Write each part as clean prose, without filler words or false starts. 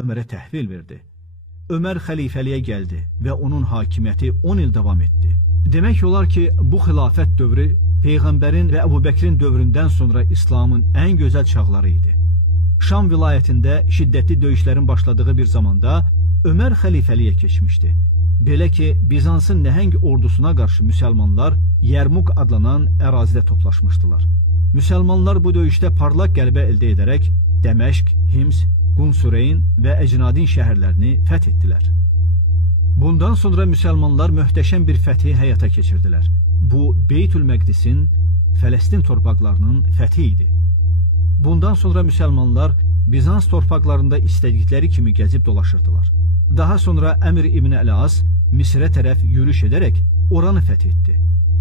Ömerə təhvil verdi. Ömər xəlifəliyə gəldi və onun hakimiyyəti 10 il davam etdi. Demək olar ki, bu xilafət dövrü Peyğəmbərin və Əbu Bəkrin dövründən sonra İslamın ən gözəl çağları idi. Şam vilayətində şiddətli döyüşlərin başladığı bir zamanda Ömər xəlifəliyə keçmişdi. Belə ki, Bizansın nəhəng ordusuna qarşı müsəlmanlar Yərmuk adlanan ərazidə toplaşmışdılar. Müsəlmanlar bu döyüşdə parlaq qələbə əldə edərək Dəməşq, Hims, Qunsureyn və Əcnadin şəhərlərini fəth etdilər. Bundan sonra müsəlmanlar möhtəşəm bir fəthi həyata keçirdilər. Bu, Beytül-Məqdisin, Fələstin torpaqlarının fəthi idi. Bundan sonra müsəlmanlar Bizans torpaqlarında istədikləri kimi gəzib dolaşırdılar. Daha sonra Əmr İbn Əl-As Misrə tərəf yürüş edərək oranı fəth etdi.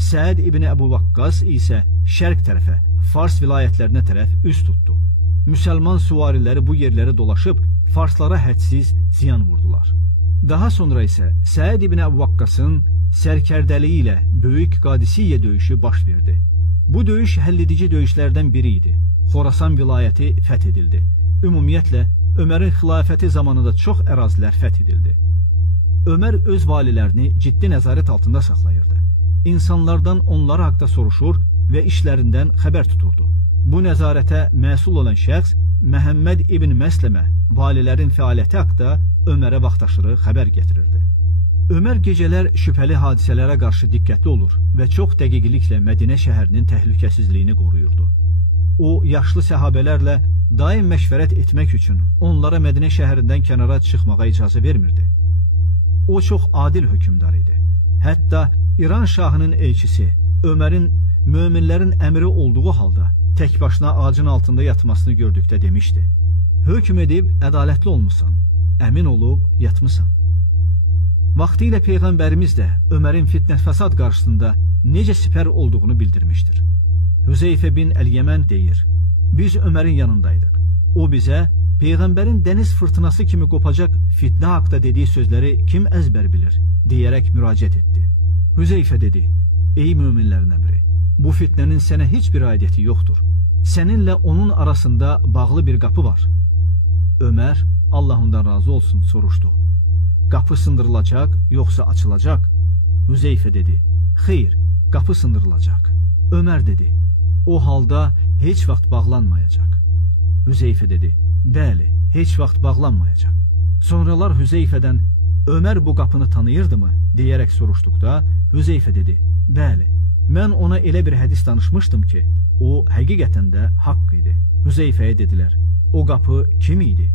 Səəd İbn Əbu Vaqqas isə şərq tərəfə, Fars vilayətlərinə tərəf üst tutdu. Müsəlman süvariləri bu yerləri dolaşıb Farslara hədsiz ziyan vurdular. Daha sonra isə Səəd İbn Əbu Vaqqasın sərkərdəliyi ilə Böyük Qadisiyyə döyüşü baş verdi. Bu döyüş həlledici döyüşlərdən biri idi. Xorasan vilayəti fəth edildi. Ümumiyyətlə, Ömərin xilafəti zamanında çox ərazilər fəth edildi. Ömər öz valilərini ciddi nəzarət altında saxlayırdı. İnsanlardan onları haqda soruşur və işlərindən xəbər tuturdu. Bu nəzarətə məsul olan şəxs Məhəmməd İbn Məsləmə valilərin fəaliyyəti haqda Ömərə vaxtaşırı xəbər gətirirdi. Ömər gecələr şübhəli hadisələrə qarşı diqqətli olur və çox dəqiqliklə Mədinə şəhərinin təhlükəsizliyini qoruyurdu. O, yaşlı səhabələrlə daim məşvərət etmək üçün onlara Mədinə şəhərindən kənara çıxmağa icazə vermirdi. O, çox adil hökmdar idi. Hətta İran şahının elçisi Ömərin möminlərin əmri olduğu halda tək başına ağacın altında yatmasını gördükdə demişdi: "Hökm edib ədalətli olmusan, əmin olub yatmısan." Vaxtilə Peyğəmbərimiz də Ömərin fitnə-fəsad qarşısında necə sipər olduğunu bildirmişdir. Hüzeyfə bin Əl-Yəmən deyir: "Biz Ömərin yanındaydıq. O bizə Peyğəmbərin dəniz fırtınası kimi qopacaq fitnə haqda dediyi sözləri kim əzbər bilir?" deyərək müraciət etdi. Hüzeyfə dedi: "Ey möminlərin əmri, bu fitnənin sənə heç bir aidiyyəti yoxdur. Səninlə onun arasında bağlı bir qapı var." Ömər, Allah ondan razı olsun, soruşdu: "Qapı sındırılacaq, yoxsa açılacaq?" Hüzeyfə dedi: "Xeyr, qapı sındırılacaq." Ömər dedi: "O halda heç vaxt bağlanmayacaq." Hüzeyfə dedi: "Bəli, heç vaxt bağlanmayacaq." Sonralar Hüzeyfədən "Ömər bu qapını tanıyırdımı?" deyərək soruşduqda Hüzeyfə dedi: "Bəli, mən ona elə bir hədis danışmışdım ki, o həqiqətən də haqq idi." Hüzeyfəyə dedilər: "O qapı kim idi?"